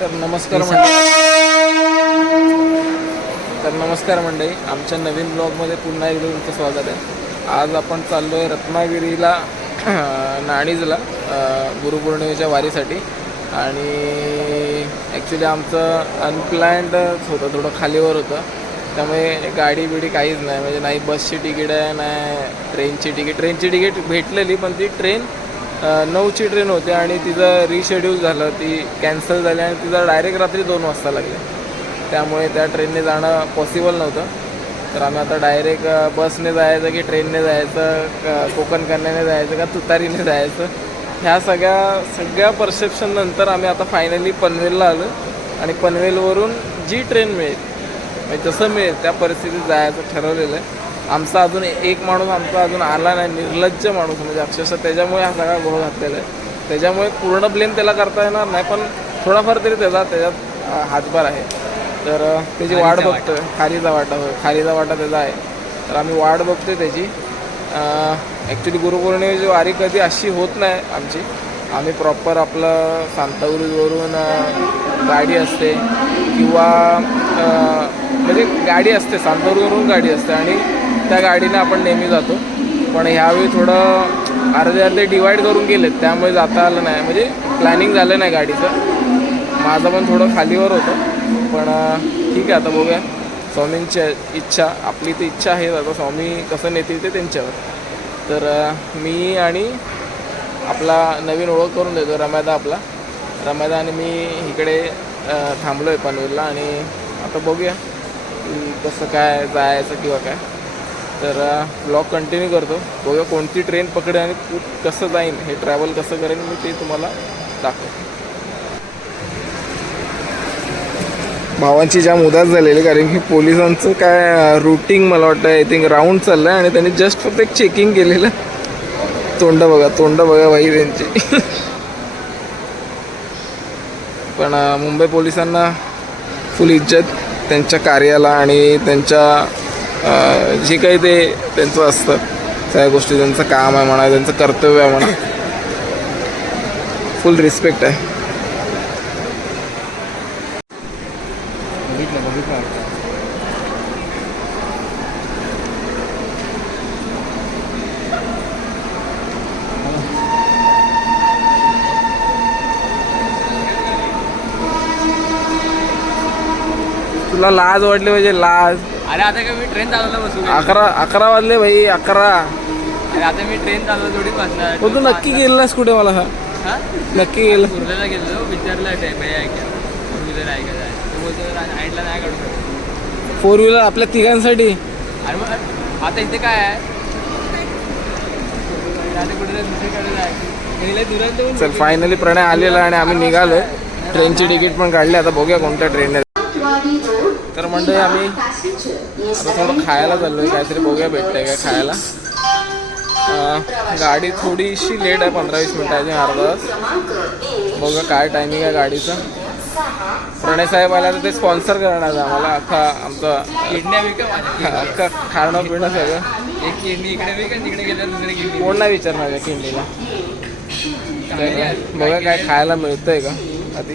तर नमस्कार मंडळी. तर नमस्कार मंडळी आमच्या नवीन ब्लॉगमध्ये पुन्हा एकदा तुमचं स्वागत आहे. आज आपण चाललो आहे रत्नागिरीला नाणीजला गुरुपौर्णिमेच्या वारीसाठी. आणि ॲक्च्युली आमचं अनप्लॅन्डच होतं थोडं खालीवर होतं. त्यामुळे गाडी बिडी काहीच नाही. म्हणजे नाही बसची तिकीट आहे नाही ट्रेनची तिकीट ट्रेनची तिकीट भेटलेली पण ती ट्रेन नऊची ट्रेन होती आणि तिचं रिशेड्यूल झालं. ती कॅन्सल झाली आणि तिचं डायरेक्ट रात्री दोन वाजता लागले. त्यामुळे त्या ट्रेनने जाणं पॉसिबल नव्हतं. तर आम्ही आता डायरेक्ट बसने जायचं की ट्रेनने जायचं कोकण कन्याने जायचं का तुतारीने जायचं. ह्या सगळ्या सगळ्या परसेप्शन नंतर आम्ही आता फायनली पनवेलला आलो. आणि पनवेलवरून जी ट्रेन मिळेल म्हणजे जसं मिळेल त्या परिस्थितीत जायचं ठरवलेलं आहे. आमचा अजून एक माणूस आमचा अजून आला नाही निर्लज्ज माणूस म्हणजे अक्षरशः त्याच्यामुळे हा सगळा गोळ घातलेला आहे. त्याच्यामुळे पूर्ण ब्लेम त्याला करता येणार नाही पण थोडाफार तरी त्याचा त्याच्यात हातभार आहे. तर त्याची वाट बघतोय. खारीचा वाटा होय खारीचा वाटा त्याचा आहे. तर आम्ही वाट बघतोय त्याची. ॲक्च्युली गुरुपौर्णिमेची वारी कधी अशी होत नाही आमची. आम्ही प्रॉपर आपलं सांतागुरीवरून अं, गाडी असते. किंवा म्हणजे गाडी असते सांतागुरीवरून गाडी असते. आणि त्या गाडीने आपण नेहमी जातो. पण ह्यावेळी थोडं अर्धे अर्धे डिवाईड करून गेलेत त्यामुळे जाता आलं नाही. म्हणजे प्लॅनिंग झालं नाही गाडीचं. माझं पण थोडं खालीवर होतं. पण ठीक आहे आता बघूया. स्वामींची इच्छा आपली ती इच्छा आहे. आता स्वामी कसं नेतील ते त्यांच्यावर. तर मी आणि आपला नवीन ओळख करून देतो रमादा आपला. रमादा आणि मी इकडे थांबलो आहे पनवेलला आणि आता बघूया कसं काय जायचं किंवा काय. तर ब्लॉग कंटिन्यू करतो. बघा कोणती ट्रेन पकडेल आणि कसं जाईन हे ट्रॅव्हल कसं करेन मी ते तुम्हाला दाखव भावांची जाम उदास झालेली कारण की पोलिसांचं काय रुटिंग मला वाटतं आय थिंक राऊंड चाललं आहे आणि त्यांनी जस्ट फक्त एक चेकिंग केलेलं. तोंड बघा तोंड बघा बाई त्यांची. पण मुंबई पोलिसांना फुल इज्जत त्यांच्या कार्याला आणि त्यांच्या जे काही ते त्यांचं असतं. सगळ्या गोष्टी त्यांचं काम आहे म्हणा त्यांचं कर्तव्य आहे म्हणा. फुल रिस्पेक्ट आहे. तुला लाज वाटली पाहिजे लाज. अरे आता काय मी ट्रेन चालवलं बसू? अकरा अकरा वाजले भाई अकरा. अरे आता मी ट्रेन चालवलं थोडी बसणार. हो तू नक्की गेलास कुठे मला? हा? हा नक्की गेलं कुर्ल्याला गेलो विचारलं टाइम आहे ऐका. फोर व्हीलर आहे का जाय? तो बोलतो साईडला नाही काढू शकत. फोर व्हीलर आपल्या तिघांसाठी. अरे मग आता इथे काय आहे? आता कुठे दुसरीकडे दुरांत चल फायनली प्रणय आलेला आणि आम्ही निघालोय ट्रेनची तिकीट पण काढली आता बघूया कोणत्या ट्रेनने तर म्हणजे आम्ही आता थोडं खायला चाललोय. काहीतरी बघूया भेटतंय काय खायला. गाडी थोडीशी लेट आहे पंधरा वीस मिनिटाची अर्धा तास बघूया काय टायमिंग आहे गाडीचं. प्रणय साहेब आला तर ते स्पॉन्सर करणार आहे आम्हाला. अख्खा आमचं किडण्या विका अख्खा खाणं पिणं सगळं. एक किडनी इकडे विका तिकडे गेल्यावर दुसरी किडनी? कोण नाही विचारणार का किंडीला बघा काय खायला मिळतंय का. आधी.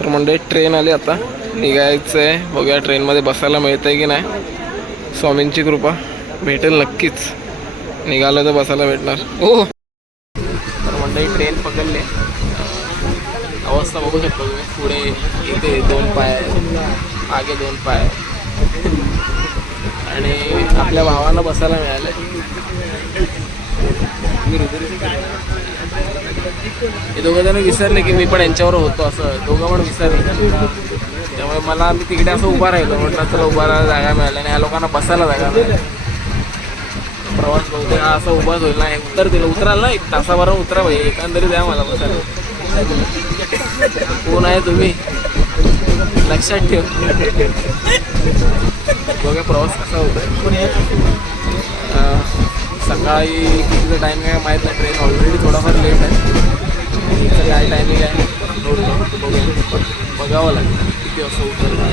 तर म्हणजे ट्रेन आली आता. निघायचं आहे बघूया ट्रेनमध्ये बसायला मिळतं आहे की नाही. स्वामींची कृपा. भेटेल नक्कीच. निघालं तर बसायला भेटणार. हो. तर म्हणजे ट्रेन पकडले. अवस्था बघू शकतो तुम्ही. पुढे इथे दोन पाय मागे दोन पाय. आणि आपल्या भावांना बसायला मिळालं हे दोघं जण विसरले की मी पण यांच्यावर होतो असं. दोघं पण विसरले. त्यामुळे मला मी तिकडे असं उभा राहिलो. म्हटलं चला उभा राहायला जागा मिळाली आणि या लोकांना बसायला जागा मिळाली. प्रवास बहुतेक हा असा उभाच होईल ना. उत्तर दिलं. उतराल ना एक तासाभर उतरा भाई. एकंदरीत द्या मला बसायला. कोण आहे तुम्ही? लक्षात ठेव. बघा प्रवास कसा होतोय. सकाळी कितीचं टायमिंग आहे माहीत नाही ट्रेन ऑलरेडी थोडाफार लेट आहे. तिथं काय टायमिंग आहे? बघूया बघावं लागेल. किती वाजता उतरणार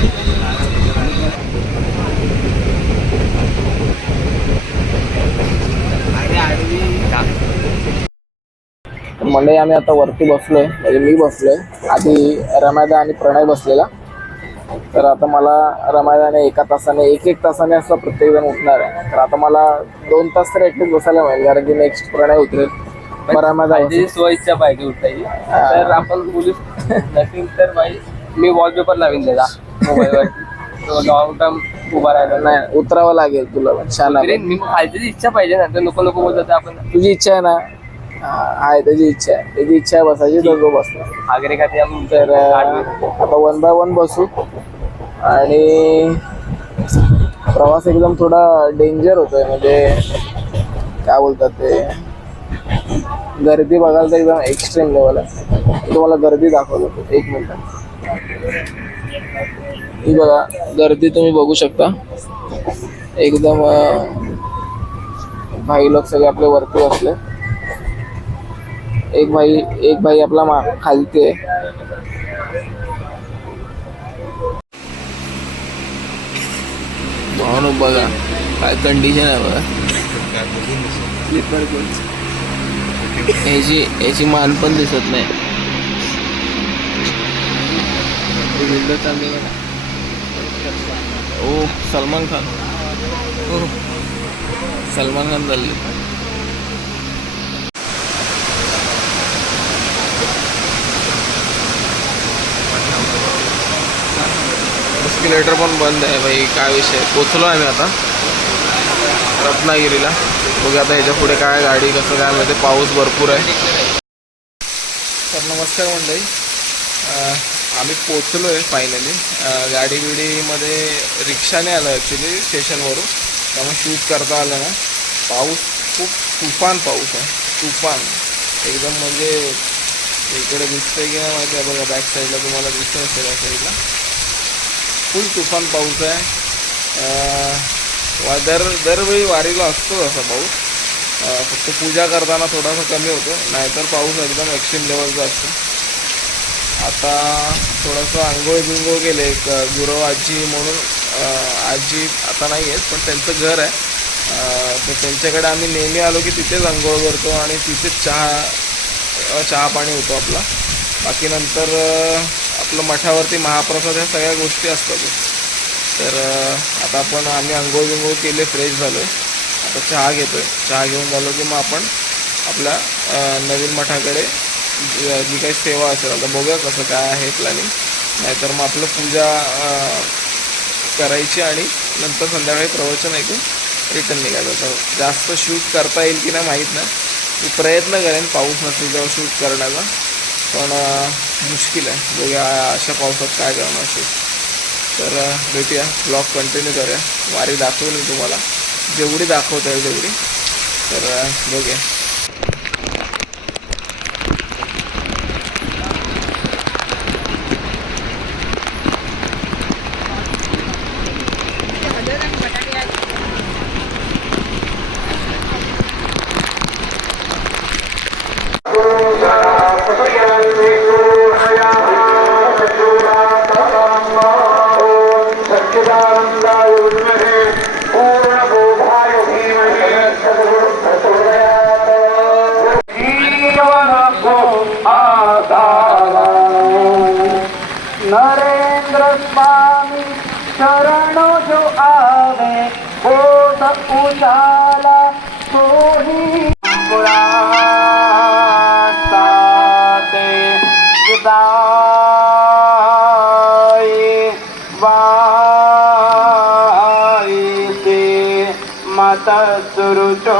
तर मंडळी आम्ही आता वरती बसलोय. म्हणजे मी बसलोय. आधी रमादा आणि प्रणय बसलेला. तर आता मला रमादाने एका तासाने एक एक तासाने असं प्रत्येक जण उठणार आहे. तर आता मला दोन तास तर ऍटलीस्ट बसायला मिळेल कारण की नेक्स्ट प्रणय उतरेल. रमादा माझी स्वइच्छा पाहिजे उठायची तर आपण बोलू. नसेल तर भाई मी वॉलपेपर लावीन त्याला मोबाईलवर लॉंग टर्म उभा राहिला नाही उतरावं लागेल तुला. छान मी खायची इच्छा पाहिजे ना तर नको नको बोलत होते आपण. तुझी इच्छा आहे ना? आहे त्याची इच्छा आहे. त्याची इच्छा आहे बसायची तर तो बसला आगरे का तर आता वन बाय वन बसू. आणि प्रवास एकदम थोडा डेंजर होतोय म्हणजे काय बोलतात ते? गर्दी बघायला तर एकदम एक्स्ट्रीम लेवल आहे. तुम्हाला गर्दी दाखवतो एक मिनिट. ही बघा गर्दी तुम्ही बघू शकता. एकदम भाई लोक सगळे आपले वरती बसले. एक भाई एक भाई आपला मा खालती आहे. बघा काय कंडिशन आहे बघा. याची याची मान पण दिसत नाही. ओ सलमान खान. सलमान खान चालले. एस्केलेटर पण बंद आहे भाई काय विषय पोचलो आहे मी आता. रत्नागिरीला. बघा आता ह्याच्या पुढे काय गाडी कसं काय माहिती पाऊस भरपूर आहे. तर नमस्कार मंडळी. आम्ही पोचलो आहे फायनली गाडी बिडीमध्ये रिक्षाने आलं ॲक्च्युली स्टेशनवरून त्यामुळे शूट करता आलं ना पाऊस खूप तुफान पाऊस आहे. तुफान. एकदम म्हणजे इकडे दिसतंय की नाही माहिती आहे. बघा बॅक साईडला तुम्हाला दिसतं असेल या साईडला फुल तुफान पाऊस आहे. वा- दर दरवेळी वारीला असतो असा पाऊस. फक्त पूजा करताना थोडासा कमी होतो. नाहीतर पाऊस एकदम एक्स्ट्रीम लेवलचा असतो. आता थोडंसं आंघोळ बिंगोळ केले एक गुरव आजी म्हणून आजी आता नाही आहेत पण त्यांचं घर आहे. तर त्यांच्याकडे आम्ही नेहमी आलो की तिथेच आंघोळ करतो आणि तिथेच चहा चहा पाणी होतो आपला. बाकी नंतर आपलं मठावरती महाप्रसाद ह्या सगळ्या गोष्टी असतात. तर आता आपण आम्ही आंघोळ विंघोळ केले फ्रेश झालो आहे आता चहा घेतो आहे चहा घेऊन झालो की मग आपण आपल्या नवीन मठाकडे जी काही सेवा असेल आता बघूया कसं काय आहे प्लॅनिंग नाहीतर मग आपलं पूजा करायची आणि नंतर संध्याकाळी प्रवचन ऐकून रिटर्न निघायचं. तर जास्त शूट करता येईल की नाही माहीत नाही. मी प्रयत्न करेन पाऊस नसेल तेव्हा शूट करण्याचा. पण मुश्किल आहे. बघूया अशा पावसात काय करणार असेल तर भेटूया. ब्लॉग कंटिन्यू करूया. वारी दाखवेल मी तुम्हाला. जेवढी दाखवता येईल तेवढी. तर बघूया. तत्सुरुचो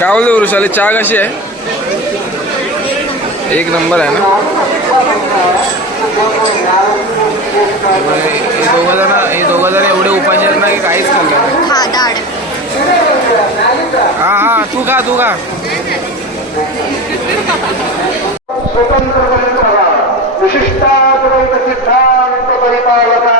काय बोलतो वृषाली चहा कशी आहे? एक नंबर आहे ना? हे दोघं जण हे दोघं जण एवढे उपाशी आहेत ना की काहीच खाल्लं नाही. हा हा तू का तू का खा विशिष्टाद्वैत सिद्धांत परिपालका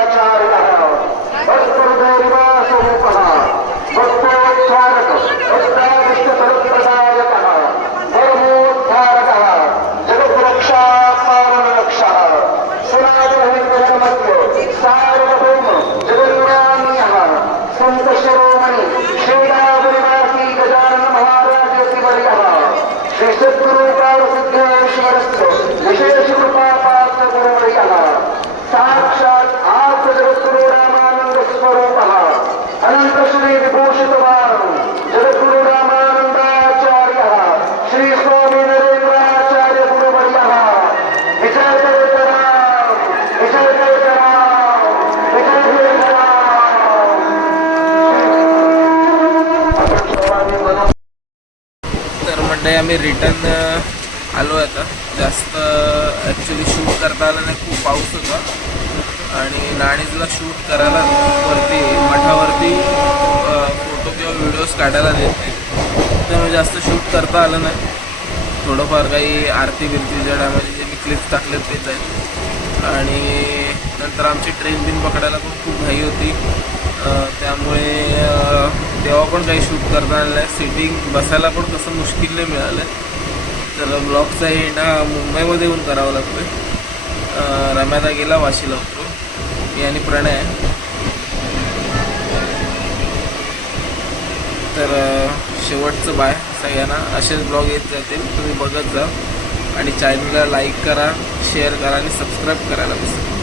आम्ही रिटर्न आलो आता. जास्त ॲक्च्युली शूट करता आलं नाही खूप पाऊस होता. आणि नाणीजला शूट करायला वरती मठावरती फोटो किंवा व्हिडिओज काढायला देत नाही. त्यामुळे जास्त शूट करता आलं नाही. थोडंफार काही आरती बिरतीच्या टायमाचे जे मी क्लिप्स टाकलेत तेच जाईल. आणि नंतर आमची ट्रेन बिन पकडायला पण खूप घाई होती. त्यामुळे तेव्हा पण काही शूट करता आलं नाही. सिटिंग बसायला पण कसं मुश्किलने मिळालं. आहे तर ब्लॉगचा हे ना मुंबईमध्ये येऊन करावं लागतो आहे रम्यादा गेला वाशीला लागतो मी आणि प्रणय. आहे. तर शेवटचं बाय सगळ्यांना. असेच ब्लॉग येत जातील. तुम्ही बघत जा. आणि चॅनलला लाईक करा शेअर करा आणि सबस्क्राईब करायला विसरू